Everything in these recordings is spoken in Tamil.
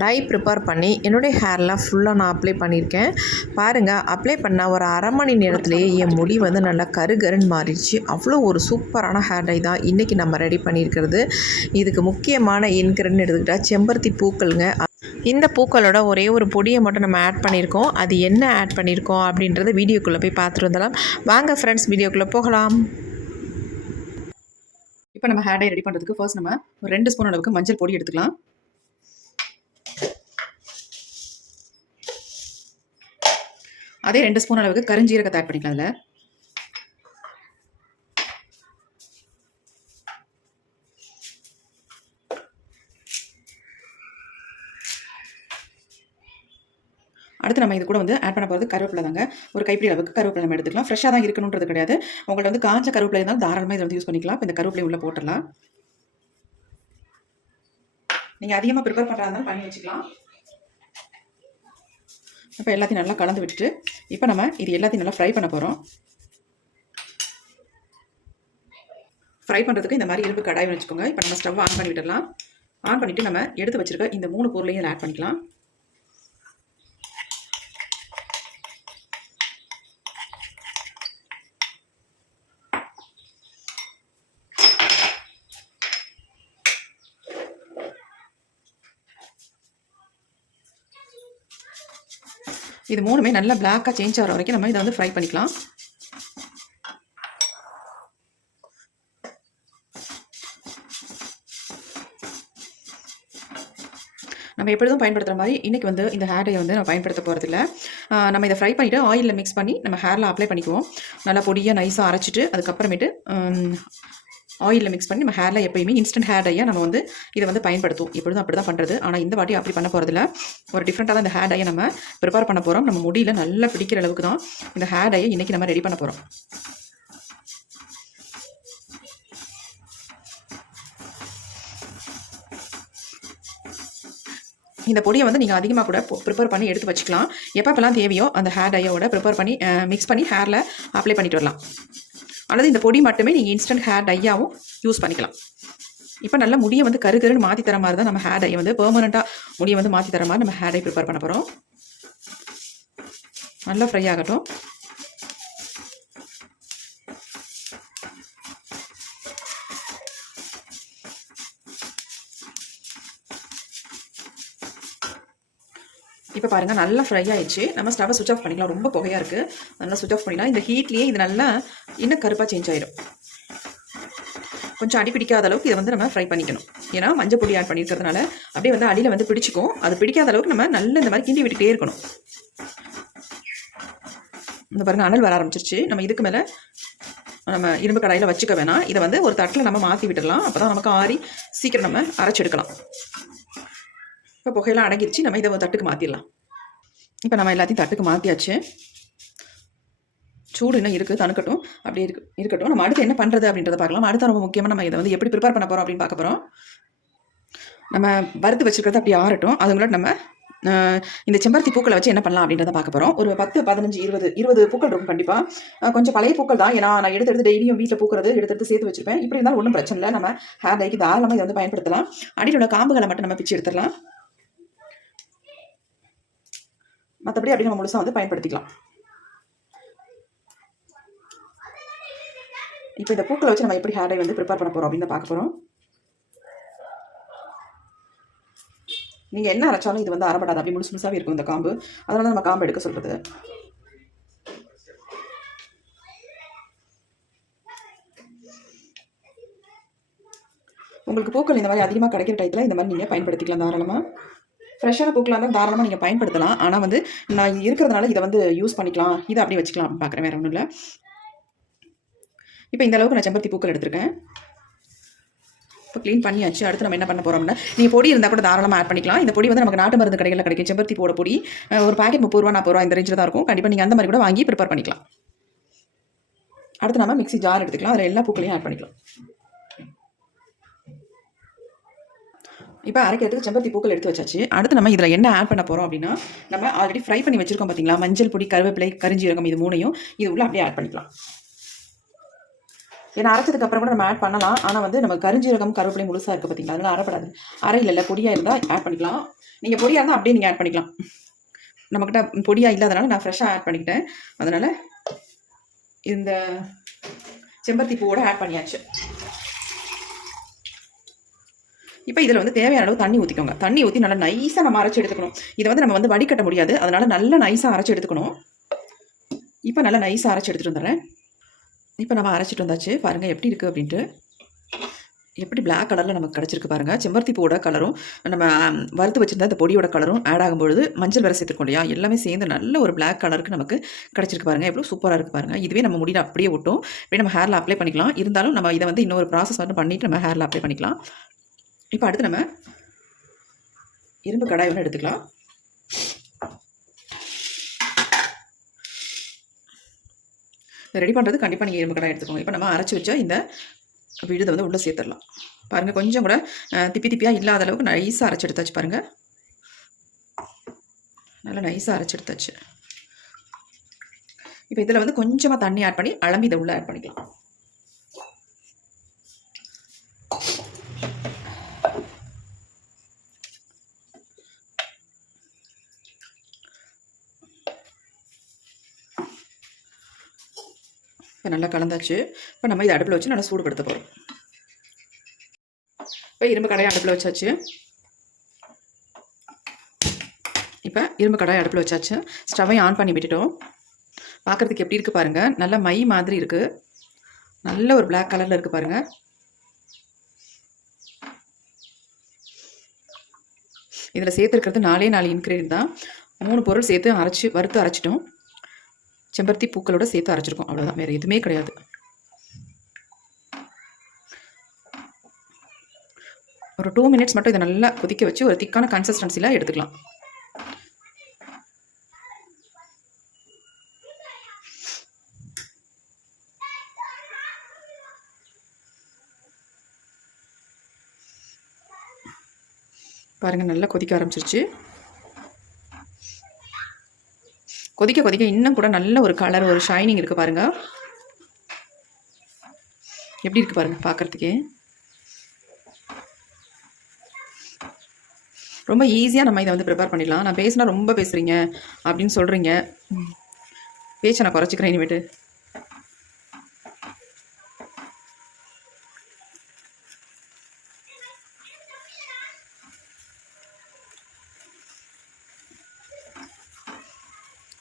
டை ப்ரிப்பேர் பண்ணி என்னுடைய ஹேரில் ஃபுல்லாக நான் அப்ளை பண்ணியிருக்கேன். பாருங்கள் அப்ளை பண்ண ஒரு அரை மணி நேரத்துலேயே என் முடி வந்து நல்லா கருகருன்னு மாறிடுச்சு. அவ்வளோ ஒரு சூப்பரான ஹேர் டை தான் இன்றைக்கி நம்ம ரெடி பண்ணியிருக்கிறது. இதுக்கு முக்கியமான இன்கிரன்னு எடுத்துக்கிட்டால் செம்பருத்தி பூக்களுங்க. இந்த பூக்களோட ஒரே ஒரு பொடியை மட்டும் நம்ம ஆட் பண்ணியிருக்கோம். அது என்ன ஆட் பண்ணியிருக்கோம் அப்படின்றத வீடியோக்குள்ளே போய் பார்த்துட்டு வந்துடலாம். வாங்க ஃப்ரெண்ட்ஸ் வீடியோக்குள்ளே போகலாம். இப்போ நம்ம ஹேர் டை ரெடி பண்ணுறதுக்கு ஃபர்ஸ்ட் நம்ம ஒரு ரெண்டு ஸ்பூன் அளவுக்கு மஞ்சள் பொடி எடுத்துக்கலாம். அதே ரெண்டு ஸ்பூன் அளவுக்கு கருஞ்சீரகத்தை ஆட் பண்ணிக்கலாம் அதில். அடுத்து நம்ம இது கூட வந்து ஆட் பண்ண போகிறது கருவேப்பிலை தாங்க. ஒரு கைப்பிடி அளவுக்கு கருவேப்பிலை நம்ம எடுத்துக்கலாம். ஃப்ரெஷ்ஷாக தான் இருக்கணுன்றது கிடையாது. உங்கள்கிட்ட வந்து காஞ்ச கருவேப்பிலை இருந்தாலும் தாராளமாக இதை வந்து யூஸ் பண்ணிக்கலாம். இப்போ இந்த கருவேப்பிலை உள்ளே போட்டுடலாம். நீங்கள் அதிகமாக ப்ரிப்பேர் பண்ணுறதா இருந்தாலும் பண்ணி வச்சுக்கலாம். இப்போ எல்லாத்தையும் நல்லா கலந்து விட்டுட்டு இப்போ நம்ம இது எல்லாத்தையும் நல்லா ஃப்ரை பண்ண போகிறோம் ஃப்ரை பண்ணுறதுக்கு இந்த மாதிரி இரும்பு கடாய் வச்சுக்கோங்க. இப்போ நம்ம ஸ்டவ் ஆன் பண்ணிவிட்டுலாம் ஆன் பண்ணிவிட்டு நம்ம எடுத்து வச்சிருக்க இந்த மூணு பொருளையும் இதில் ஆட் பண்ணிக்கலாம். இது மூணுமே நல்லா பிளாக்காக சேஞ்ச் ஆகிற வரைக்கும் நம்ம இதை வந்து ஃப்ரை பண்ணிக்கலாம். நம்ம எப்பொழுதும் பயன்படுத்துகிற மாதிரி இன்றைக்கி வந்து இந்த ஹேர் டை வந்து நம்ம பயன்படுத்த போகிறதில்ல நம்ம இதை ஃப்ரை பண்ணிவிட்டு ஆயிலில் மிக்ஸ் பண்ணி நம்ம ஹேரில் அப்ளை பண்ணிக்குவோம். நல்லா பொடியாக நைஸாக அரைச்சிட்டு அதுக்கப்புறமேட்டு ஆயிலில் மிக்ஸ் பண்ணி நம்ம ஹேரில் எப்பயுமே இன்ஸ்டன்ட் ஹேர் டையை நம்ம வந்து இதை வந்து பயன்படுத்துவோம். எப்பொழுதும் அப்படி தான் பண்ணுறது ஆனால் இந்த வாட்டி அப்படி பண்ண போகிறதில்ல ஒரு டிஃப்ரெண்ட்டாக தான் இந்த ஹேர் டையை நம்ம ப்ரிப்பேர் பண்ண போகிறோம் நம்ம முடியல நல்லா பிடிக்கிற அளவுக்கு தான் இந்த ஹேர் டையை இன்றைக்கி நம்ம ரெடி பண்ண போகிறோம் இந்த பொடியை வந்து நீங்கள் அதிகமாக கூட ப்ரிப்பேர் பண்ணி எடுத்து வச்சுக்கலாம். எப்பப்பெல்லாம் தேவையோ அந்த ஹேர் டையோட ப்ரிப்பேர் பண்ணி மிக்ஸ் பண்ணி ஹேரில் அப்ளை பண்ணிட்டு வரலாம். அல்லது இந்த பொடி மட்டுமே நீங்கள் இன்ஸ்டன்ட் ஹேர் டையாகவும் யூஸ் பண்ணிக்கலாம். இப்போ நல்ல முடியை வந்து கருகருன்னு மாற்றி தர மாதிரி தான் நம்ம ஹேர் டை வந்து பெர்மனண்ட்டாக முடியை வந்து மாற்றி தர மாதிரி நம்ம ஹேர் டை ப்ரிப்பேர் பண்ண போகிறோம் நல்லா ஃப்ரை ஆகட்டும். இப்போ பாருங்கள் நல்லா ஃப்ரை ஆயிடுச்சு. நம்ம ஸ்டவ்வை சுவிச் ஆஃப் பண்ணிக்கலாம். ரொம்ப புகையாக இருக்குது நல்லா சுவிச் ஆஃப் பண்ணிக்கலாம். இந்த ஹீட்லேயே இது நல்லா இன்னும் கருப்பாக சேஞ்ச் ஆயிடும் கொஞ்சம் அடி பிடிக்காத அளவுக்கு இதை வந்து நம்ம ஃப்ரை பண்ணிக்கணும். ஏன்னா மஞ்சள் பொடி ஆட் பண்ணியிருக்கிறதுனால அப்படியே வந்து அடியில் வந்து பிடிச்சிக்கும். அது பிடிக்காத அளவுக்கு நம்ம நல்ல இந்த மாதிரி கிண்டி விட்டுகிட்டே இருக்கணும். இந்த பாருங்கள் அனல் வர ஆரம்பிச்சிருச்சு. நம்ம இதுக்கு மேலே நம்ம இரும்பு கடாயில் வச்சுக்க வேணாம். இதை வந்து ஒரு தட்டில் நம்ம மாற்றி விட்டுடலாம். அப்போ தான் நமக்கு ஆறி சீக்கிரம் நம்ம அரைச்செடுக்கலாம். இப்போ புகையெல்லாம் அடங்கிருச்சு. நம்ம இதை ஒரு தட்டுக்கு மாற்றிடலாம் இப்போ நம்ம எல்லாத்தையும் தட்டுக்கு மாற்றியாச்சு சூடு இன்னும் இருக்குது தணுக்கட்டும். அப்படி இருக்கு இருக்கட்டும். நம்ம அடுத்து என்ன பண்ணுறது அப்படின்றத பார்க்கலாம். அடுத்து ரொம்ப முக்கியமாக நம்ம இதை வந்து எப்படி ப்ரிப்பேர் பண்ண போகிறோம் அப்படின்னு பார்க்க போகிறோம் நம்ம வறுத்து வச்சுருக்கிறது அப்படி ஆறட்டும். அதுங்களோட நம்ம இந்த செம்பருத்தி பூக்களை வச்சு என்ன பண்ணலாம் அப்படின்றத பார்க்க போகிறோம் ஒரு பத்து பதினஞ்சு இருபது இருபது பூக்கள் இருக்கும் கண்டிப்பாக கொஞ்சம் பழைய பூக்கள் தான். ஏன்னா நான் எடுத்து எடுத்து டெய்லியும் வீட்டில் பூக்கிறது எடுத்து எடுத்து சேர்த்து வச்சிருப்பேன். இப்படி இருந்தாலும் ஒன்றும் பிரச்சனை இல்லை. நம்ம ஹேர் டைக்கு தாராளமாக இதை வந்து பயன்படுத்தலாம். அடியில் உள்ள காம்புகளை மட்டும் நம்ம பிச்சு எடுத்துடலாம். மற்றபடி அப்படி நம்ம முழுசாக வந்து பயன்படுத்திக்கலாம். இப்போ இந்த பூக்களை வச்சு நம்ம எப்படி ஹேர் டை வந்து ப்ரிப்பேர் பண்ண போகிறோம் அப்படின்னு பார்க்க போகிறோம் நீங்கள் என்ன அரைச்சாலும் இது வந்து அரைப்படாது அப்படி முழுசு முழுசாகவே இருக்கும் இந்த காம்பு. அதனால நம்ம காம்பு எடுக்க சொல்கிறது உங்களுக்கு பூக்கள் இந்த மாதிரி அதிகமாக கிடைக்கிற டயத்தில் இந்த மாதிரி நீங்கள் பயன்படுத்திக்கலாம் தாராளமாக ஃப்ரெஷ்ஷான பூக்களாக இருந்தால் தாராளமாக நீங்கள் பயன்படுத்தலாம். ஆனால் வந்து நான் இருக்கிறதுனால இதை வந்து யூஸ் பண்ணிக்கலாம். இதை அப்படியே வச்சுக்கலாம். அப்படின்னு பார்க்குறேன் வேறு ஒன்றும் இல்லை. இப்போ இந்த அளவுக்கு நான் செம்பருத்தி பூக்கள் எடுத்திருக்கேன். இப்போ க்ளீன் பண்ணியாச்சு. அடுத்து நம்ம என்ன பண்ண போகிறோம்னா நீங்கள் பொடி இருந்தால் கூட தாராளமாக ஆட் பண்ணிக்கலாம். இந்த பொடி வந்து நமக்கு நாட்டு மருந்து கடைகளில் கிடைக்கும். செம்பருத்தி போட. பொடி ஒரு பாக்கெட் முப்பது ரூபா நாற்பது ரூபா இந்த ரேஞ்சில் தான் இருக்கும். கண்டிப்பாக நீங்கள் அந்த மாதிரி கூட வாங்கி ப்ரிப்பேர் பண்ணிக்கலாம். அடுத்து நம்ம மிக்ஸி ஜார் எடுத்துக்கலாம். அதில் எல்லா பூக்களையும் ஆட் பண்ணிக்கலாம். இப்போ அரைக்கிறதுக்கு செம்பருத்தி பூக்கள் எடுத்து வச்சாச்சு. அடுத்து நம்ம இதில் என்ன ஆட் பண்ண போகிறோம் அப்படின்னா நம்ம ஆல்ரெடி ஃப்ரை பண்ணி வச்சுருக்கோம் பார்த்தீங்களா மஞ்சள் பொடி கருவேப்பிலை கரிஞ்சீரகம் இது மூணையும். இது உள்ள அப்படியே ஆட் பண்ணிக்கலாம். ஏன்னா அரைச்சதுக்கு அப்புறம் கூட நம்ம ஆட் பண்ணலாம். ஆனால் வந்து நம்ம கருஞ்சீரகம் கருவேப்பிலை முழுசாக இருக்குது பார்த்தீங்களா அதனால் அரைப்படாது. அரையில் இல்லை பொடியாக இருந்தால் ஆட் பண்ணிக்கலாம். நீங்கள் பொடியாக இருந்தால் அப்படியே நீங்கள் ஆட் பண்ணிக்கலாம். நம்மக்கிட்ட பொடியாக இல்லாதனால நான் ஃப்ரெஷ்ஷாக ஆட் பண்ணிக்கிட்டேன். அதனால் இந்த செம்பருத்தி பூவோட ஆட் பண்ணியாச்சு. இப்போ இதில் வந்து தேவையான அளவு தண்ணி ஊற்றிக்கோங்க தண்ணி ஊற்றி நல்லா நைஸாக நம்ம அரைச்சி எடுத்துக்கணும். இதை வந்து நம்ம வந்து வடிகட்ட முடியாது. அதனால் நல்லா நைஸாக அரைச்சி எடுத்துக்கணும். இப்போ நல்லா நைஸாக அரைச்சி எடுத்துகிட்டு வந்துடுறேன். இப்போ நம்ம அரைச்சிட்டு வந்தாச்சு. பாருங்கள் எப்படி இருக்குது அப்படின்ட்டு. எப்படி பிளாக் கலரில் நமக்கு கிடச்சிருக்கு பாருங்கள் செம்பருத்தி பூவோட கலரும் நம்ம வறுத்து வச்சுருந்தா அந்த பொடியோட கலரும் ஆட் ஆகும்பொழுது மஞ்சள் வேறு சேர்த்துருக்கோம் இல்லையா? எல்லாமே சேர்ந்து நல்ல ஒரு பிளாக் கலருக்கு நமக்கு கிடச்சிருக்கு பாருங்கள் எவ்வளோ சூப்பராக இருக்குது பாருங்கள் இதுவே நம்ம முடியில் அப்படியே விட்டோம் இப்படி நம்ம ஹேரில் அப்ளை பண்ணிக்கலாம். இருந்தாலும் நம்ம இதை வந்து இன்னொரு ப்ராசஸ் மட்டும் பண்ணிவிட்டு நம்ம ஹேரில் அப்ளை பண்ணிக்கலாம். இப்போ அடுத்து நம்ம இரும்பு கடாய் ஒன்று எடுத்துக்கலாம். ரெடி பண்ணுறது கண்டிப்பாக நீங்கள் இரும்பு கடாய் எடுத்துக்கோங்க. இப்போ நம்ம அரைச்சி வச்சா இந்த விழுதை வந்து உள்ளே சேர்த்துடலாம். பாருங்கள் கொஞ்சம் கூட திப்பி திப்பியாக இல்லாத அளவுக்கு நைஸாக அரைச்சி எடுத்தாச்சு பாருங்கள் நல்லா நைஸாக அரைச்சி எடுத்தாச்சு. இப்போ இதில் வந்து கொஞ்சமாக தண்ணி ஆட் பண்ணி அளம்பி இதை உள்ளே ஆட் பண்ணிக்கலாம். இப்போ நல்லா கலந்தாச்சு. இப்போ நம்ம இதை அடுப்பில் வச்சு நல்லா சூடுபடுத்த போகிறோம் இப்போ இரும்பு கடாயை அடுப்பில் வச்சாச்சு. இப்போ இரும்பு கடாயை அடுப்பில் வச்சாச்சு. ஸ்டவ்வை ஆன் பண்ணி விட்டுட்டோம். பார்க்குறதுக்கு எப்படி இருக்குது பாருங்கள் நல்ல மை மாதிரி இருக்குது நல்ல ஒரு பிளாக் கலரில் இருக்குது பாருங்கள் இதில் சேர்த்துருக்கிறது நாலே நாலு இன்க்ரீடியன்ட் தான். மூணு பொருள் சேர்த்து அரைச்சி வறுத்து அரைச்சிட்டோம். செம்பருத்தி பூக்களோட சேர்த்து அரைச்சிருக்கோம். அவ்வளோதான் வேறு எதுவுமே கிடையாது. ஒரு டூ மினிட்ஸ் மட்டும் இதை நல்லா கொதிக்க வச்சு ஒரு திக்கான கன்சிஸ்டன்சியில் எடுத்துக்கலாம். பாருங்கள் நல்லா கொதிக்க ஆரம்பிச்சிருச்சு. கொதிக்க கொதிக்க இன்னும் கூட நல்ல ஒரு கலர் ஒரு ஷைனிங் இருக்குது பாருங்க. எப்படி இருக்குது பாருங்கள் பார்க்கறதுக்கே ரொம்ப ஈஸியாக நம்ம இதை வந்து ப்ரிப்பேர் பண்ணிடலாம். நான் பேசினா ரொம்ப பேசுகிறீங்க அப்படின்னு சொல்கிறீங்க பேச்சை நான் குறைச்சிக்கிறேன் இனிமேட்டு.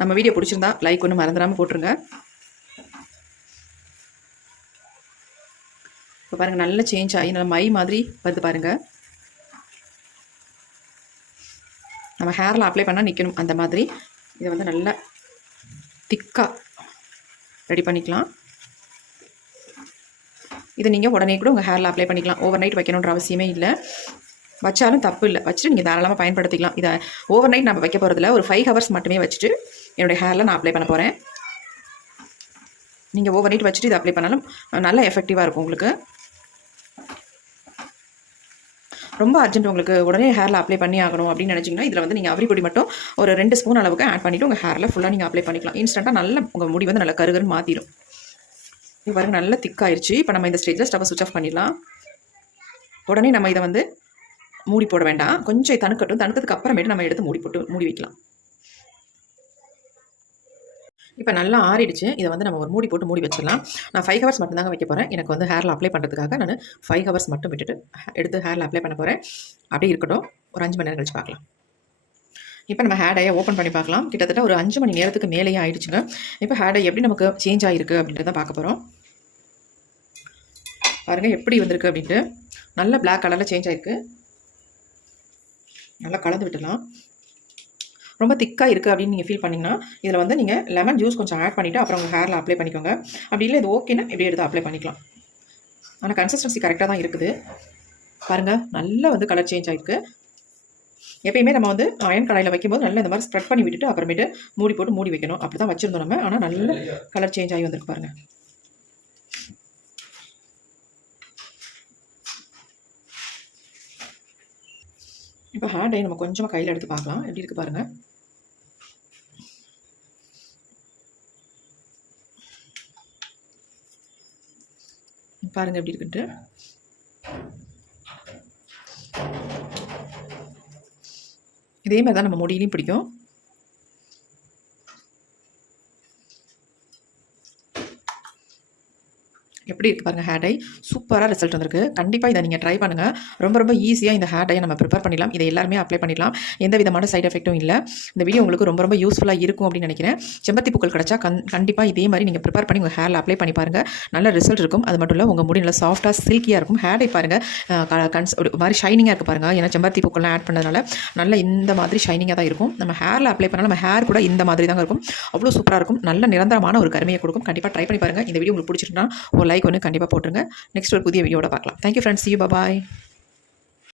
நம்ம வீடியோ பிடிச்சிருந்தா லைக் ஒன்று மறந்துடாமல் போட்டுருங்க. இப்போ பாருங்கள் நல்ல சேஞ்ச் ஆகி நல்ல மை மாதிரி வருது பாருங்கள் நம்ம ஹேரில் அப்ளை பண்ணால் நிற்கணும் அந்த மாதிரி. இதை வந்து நல்லா திக்காக ரெடி பண்ணிக்கலாம். இதை நீங்கள் உடனே கூட உங்கள் ஹேரில் அப்ளை பண்ணிக்கலாம். ஓவர் நைட் வைக்கணுன்ற அவசியமே இல்லை. வச்சாலும் தப்பு இல்லை. வச்சுட்டு நீங்கள் தாராளமாக பயன்படுத்திக்கலாம். இதை ஓவர் நைட் நம்ம வைக்க போகிறதில்ல ஒரு ஃபைவ் ஹவர்ஸ் மட்டுமே வச்சுட்டு என்னுடைய ஹேரில் நான் அப்ளை பண்ண போகிறேன் நீங்கள் ஓவர் நைட் வச்சுட்டு இதை அப்ளை பண்ணாலும் நல்ல எஃபெக்டிவாக இருக்கும் உங்களுக்கு. ரொம்ப அர்ஜென்ட் உங்களுக்கு உடனே ஹேரில் அப்ளை பண்ணி ஆகணும் அப்படின்னு நினச்சிங்கன்னா இதில் வந்து நீங்கள் அவரி மட்டும் ஒரு ரெண்டு ஸ்பூன் அளவுக்கு ஆட் பண்ணிவிட்டு உங்கள் ஹேரில் ஃபுல்லாக நீங்கள் அப்ளை பண்ணிக்கலாம். இன்ஸ்டண்ட்டாக நல்ல உங்கள் முடி வந்து நல்லா கருகருன்னு மாற்றிடும் இது பாருங்க நல்லா திக்காயிருச்சு இப்போ நம்ம இந்த ஸ்டேஜில் ஸ்டவ்வை சுவிச் ஆஃப் பண்ணிடலாம். உடனே நம்ம இதை வந்து மூடி போட வேண்டாம். கொஞ்சம் தணுக்கட்டும். தணுத்ததுக்கு அப்புறமேட்டு நம்ம எடுத்து மூடி போட்டு மூடி வைக்கலாம். இப்போ நல்லா ஆறிடுச்சு. இதை வந்து நம்ம ஒரு மூடி போட்டு மூடி வச்சிடலாம். நான் ஃபைவ் ஹவர்ஸ் மட்டும்தாங்க வைக்க போகிறேன் எனக்கு வந்து ஹேரில் அப்ளை பண்ணுறதுக்காக நான் ஃபைவ் ஹவர்ஸ் மட்டும் விட்டுட்டு எடுத்து ஹேரில் அப்ளை பண்ண போகிறேன் அப்படியே இருக்கட்டும். ஒரு அஞ்சு மணி நேரம் கழிச்சு பார்க்கலாம். இப்போ நம்ம ஹேர் ஓப்பன் பண்ணி பார்க்கலாம். கிட்டத்தட்ட ஒரு அஞ்சு மணி நேரத்துக்கு மேலேயே ஆயிடுச்சுங்க. இப்போ ஹேர் எப்படி நமக்கு சேஞ்ச் ஆகிருக்கு அப்படின்றத பார்க்க போகிறோம் பாருங்கள் எப்படி வந்திருக்கு அப்படின்ட்டு. நல்ல பிளாக் கலரில் சேஞ்ச் ஆயிருக்கு. நல்லா கலந்து விட்டுலாம் ரொம்ப திக்காக இருக்குது அப்படின்னு நீங்கள் ஃபீல் பண்ணிங்கன்னா இதில் வந்து நீங்கள் லெமன் ஜூஸ் கொஞ்சம் ஆட் பண்ணிவிட்டு அப்புறம் உங்கள் ஹேரில் அப்ளை பண்ணிக்கோங்க. அப்படி இல்லை இது ஓகேன்னா இப்படி எடுத்து அப்ளை பண்ணிக்கலாம். ஆனால் கன்சிஸ்டன்சி கரெக்டாக தான் இருக்குது. பாருங்கள் நல்லா வந்து கலர் சேஞ்ச் ஆகிருக்கு எப்பயுமே நம்ம வந்து அயன் கடாயில் வைக்கும்போது நல்லா இந்த மாதிரி ஸ்ப்ரெட் பண்ணி விட்டுட்டு அப்புறமேட்டு மூடி போட்டு மூடி வைக்கணும். அப்படி தான் வச்சுருந்தோம் நம்ம. ஆனால் நல்ல கலர் சேஞ்ச் ஆகி வந்திருக்கு பாருங்கள் இப்போ ஹேர் டை நம்ம கொஞ்சமாக கையில் எடுத்து பார்க்கலாம். எப்படி இருக்குது பாருங்கள் பாருங்கள் எப்படி இருக்குன்ட்டு. இதே மாதிரி தான் நம்ம முடியிலையும் பிடிக்கும். எப்படி இருக்குது பாருங்கள் ஹேர் டை சூப்பராக ரிசல்ட் வந்திருக்கு. கண்டிப்பாக இதை நீங்கள் ட்ரை பண்ணுங்கள் ரொம்ப ரொம்ப ஈஸியாக இந்த ஹேர் டையை நம்ம ப்ரிப்பேர் பண்ணிடலாம். இதை எல்லாருமே அப்ளை பண்ணிடலாம். எந்த விதமான சைட் எஃபெக்ட்டும் இல்லை. இந்த வீடியோ உங்களுக்கு ரொம்ப ரொம்ப யூஸ்ஃபுல்லாக இருக்கும் அப்படின்னு நினைக்கிறேன். செம்பருத்தி பூக்கள் கிடச்சா கண் கண்டிப்பாக இதே மாதிரி நீங்கள் ப்ரிப்பேர் பண்ணி உங்கள் ஹேரில் அப்ளை பண்ணி பாருங்கள் நல்ல ரிசல்ட் இருக்கும். அது மட்டும் இல்லை உங்கள் முடி நல்லா சாஃப்ட்டாக சில்கியாக இருக்கும். ஹேர் டை பாருங்கள் கன்ஸ் ஒரு மாதிரி ஷைனிங்காக இருக்குது பாருங்கள் ஏன்னா செம்பருத்தி பூக்கள்லாம் ஆட் பண்ணதுனால நல்ல இந்த மாதிரி ஷைனிங்காக தான் இருக்கும். நம்ம ஹேரில் அப்ளை பண்ணால் நம்ம ஹேர் கூட இந்த மாதிரி தாங்க இருக்கும். அவ்வளோ சூப்பராக இருக்கும். நல்ல நிரந்தரமான ஒரு கருமையை கொடுக்கும். கண்டிப்பாக ட்ரை பண்ணி பாருங்கள் இந்த வீடியோ உங்களுக்கு பிடிச்சிருந்தா ஒரு லைக் ஒன்று கண்டிப்பாக போட்டுருங்க. நெக்ஸ்ட் ஒரு புதிய வீடியோட பார்க்கலாம். Thank you friends you bye